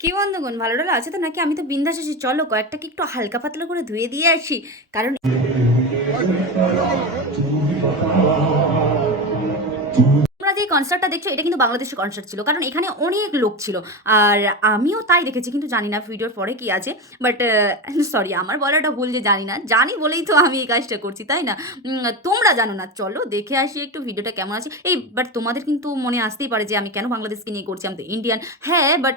কি বন্ধুগণ, ভালো টালো আছে তো নাকি? আমি তো বিন্দাস আছি। চলো কয়েকটাকে একটু হালকা পাতলা করে ধুয়ে দিয়ে আসি, কারণ তোমরা যে কনসার্টটা দেখছো এটা কিন্তু বাংলাদেশের কনসার্ট ছিল, কারণ এখানে অনেক লোক ছিল। আর আমিও তাই দেখেছি, কিন্তু জানি না ভিডিওর পরে কি আছে। বাট সরি, আমার বলাটা ভুল যে জানি না, জানি বলেই তো আমি এই কাজটা করছি, তাই না? তোমরা জানো না, চলো দেখে আসি একটু ভিডিওটা কেমন আছে। এই বাট তোমাদের কিন্তু মনে আসতেই পারে যে আমি কেন বাংলাদেশকে নিয়ে করছি, আমি তো ইন্ডিয়ান। হ্যাঁ, বাট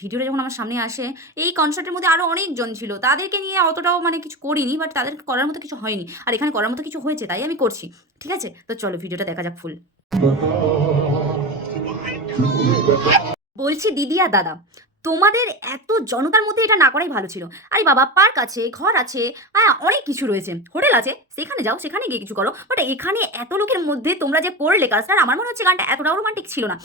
ভিডিওটা যখন আমার সামনে আসে, এই কনসার্টের মধ্যে আরও অনেকজন ছিল, তাদেরকে নিয়ে অতটাও মানে কিছু করিনি, বাট তাদেরকে করার মতো কিছু হয়নি। আর এখানে করার মতো কিছু হয়েছে, তাই আমি করছি। ঠিক আছে, তো চলো ভিডিওটা দেখা যাক ফুল। বলছি দিদি আর দাদা, তোমাদের এত জনতার মধ্যে এটা না করাই ভালো ছিল। আরে বাবা, পার্ক আছে, ঘর আছে, হ্যাঁ অনেক কিছু রয়েছে, হোটেল আছে, সেখানে যাও, সেখানে গিয়ে কিছু করো। বাট এখানে এত লোকের মধ্যে তোমরা যে করলে কাজটা, আর আমার মনে হচ্ছে গানটা এতটাও রোমান্টিক ছিল না।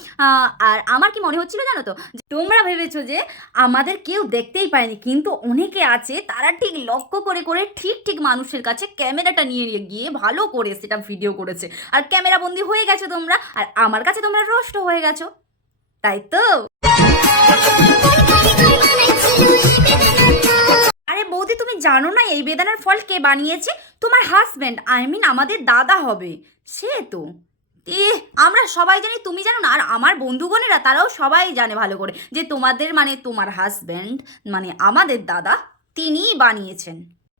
আর আমার কি মনে হচ্ছিল জানো তো, যে তোমরা ভেবেছো যে আমাদের কেউ দেখতেই পায়নি, কিন্তু অনেকে আছে তারা ঠিক লক্ষ্য করে করে ঠিক ঠিক মানুষের কাছে ক্যামেরাটা নিয়ে গিয়ে ভালো করে সেটা ভিডিও করেছে। আর ক্যামেরা বন্দি হয়ে গেছো তোমরা, আর আমার কাছে তোমরা রোস্ট হয়ে গেছো, তাই তো? আরে বৌদি, তুমি জানো না এই বেদানার ফল কে বানিয়েছে? তোমার হাজবেন্ড, আই মিন আমাদের দাদা হবে সে তো। এ, আমরা সবাই জানি, তুমি জানো না? আর আমার বন্ধুগণেরা তারাও সবাই জানে ভালো করে যে তোমাদের মানে তোমার হাজবেন্ড মানে আমাদের দাদা, তিনিই বানিয়েছেন।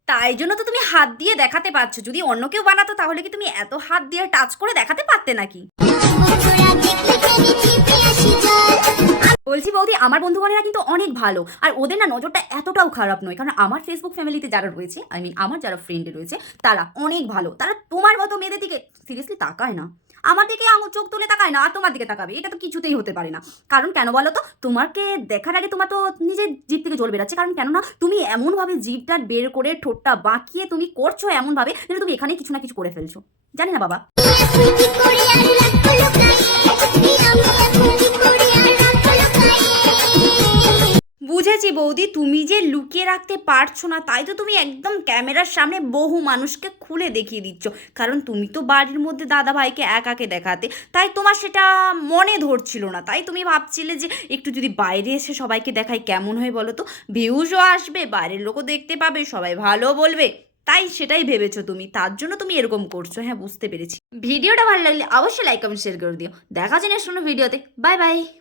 তাই জন্য তো তুমি হাত দিয়ে দেখাতে পারছো। যদি অন্য কেউ বানাতো তাহলে কি তুমি এত হাত দিয়ে টাচ করে দেখাতে পারতে নাকি? বলছি বৌদি, আমার বন্ধুগণেরা কিন্তু অনেক ভালো, আর ওদের না নজরটা এতটাও খারাপ নয়, কারণ আমার ফেসবুক ফ্যামিলিতে যারা রয়েছে, আই মিন আমার যারা ফ্রেন্ডে রয়েছে, তারা অনেক ভালো। তারা তোমার মতো মেয়েদের দিকে সিরিয়াসলি তাকায় না, আমার দিকে আঙুল চোখ তুলে তাকায় না, আর তোমার দিকে তাকাবে এটা তো কিছুতেই হতে পারে না। কারণ কেন বলো তো? তোমাকে দেখার আগে তোমার তো নিজের জিভ থেকে জল বেরাচ্ছে। কারণ কেননা তুমি এমনভাবে জিভটা বের করে ঠোঁটটা বাঁকিয়ে তুমি করছো এমনভাবে যেন তুমি এখানে কিছু না কিছু করে ফেলছো। জানি না বাবা। বুঝেছি বৌদি, তুমি যে লুকিয়ে রাখতে পারছো না, তাই তো তুমি একদম ক্যামেরার সামনে বহু মানুষকে খুলে দেখিয়ে দিচ্ছ। কারণ তুমি তো বাড়ির মধ্যে দাদা ভাইকে একাকে দেখাতে, তাই তোমার সেটা মনে ধরছিল না, তাই তুমি ভাবছিলে যে একটু যদি বাইরে এসে সবাইকে দেখাই কেমন হয় বলো তো, ভিউজও আসবে, বাইরের লোকও দেখতে পাবে, সবাই ভালো বলবে, তাই সেটাই ভেবেছো তুমি, তার জন্য তুমি এরকম করছো। হ্যাঁ, বুঝতে পেরেছি। ভিডিওটা ভালো লাগলে অবশ্যই লাইক কমেন্ট শেয়ার করে দিও। দেখা যায় নেক্সট কোনো ভিডিওতে। Bye bye.